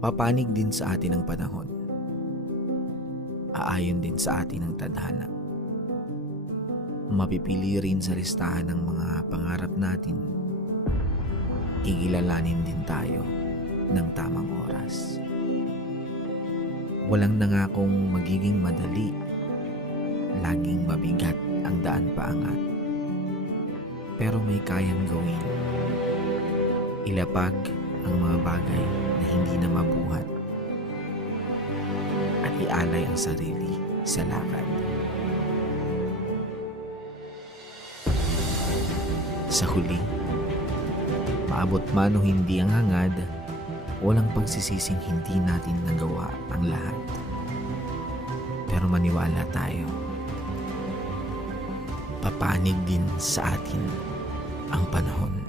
Papanig din sa atin ang panahon. Aayon din sa atin ang tadhana. Mapipili rin sa listahan ng mga pangarap natin. Kikilalanin din tayo ng tamang oras. Walang nangakong magiging madali. Laging mabigat ang daan paangat. Pero may kayang gawin. Ilapag ang mga bagay na hindi na mabuhat at ialay ang sarili sa lakad. Sa huli, maabot man o hindi ang hangad, walang pagsisising hindi natin nagawa ang lahat. Pero maniwala tayo, papanig din sa atin ang panahon.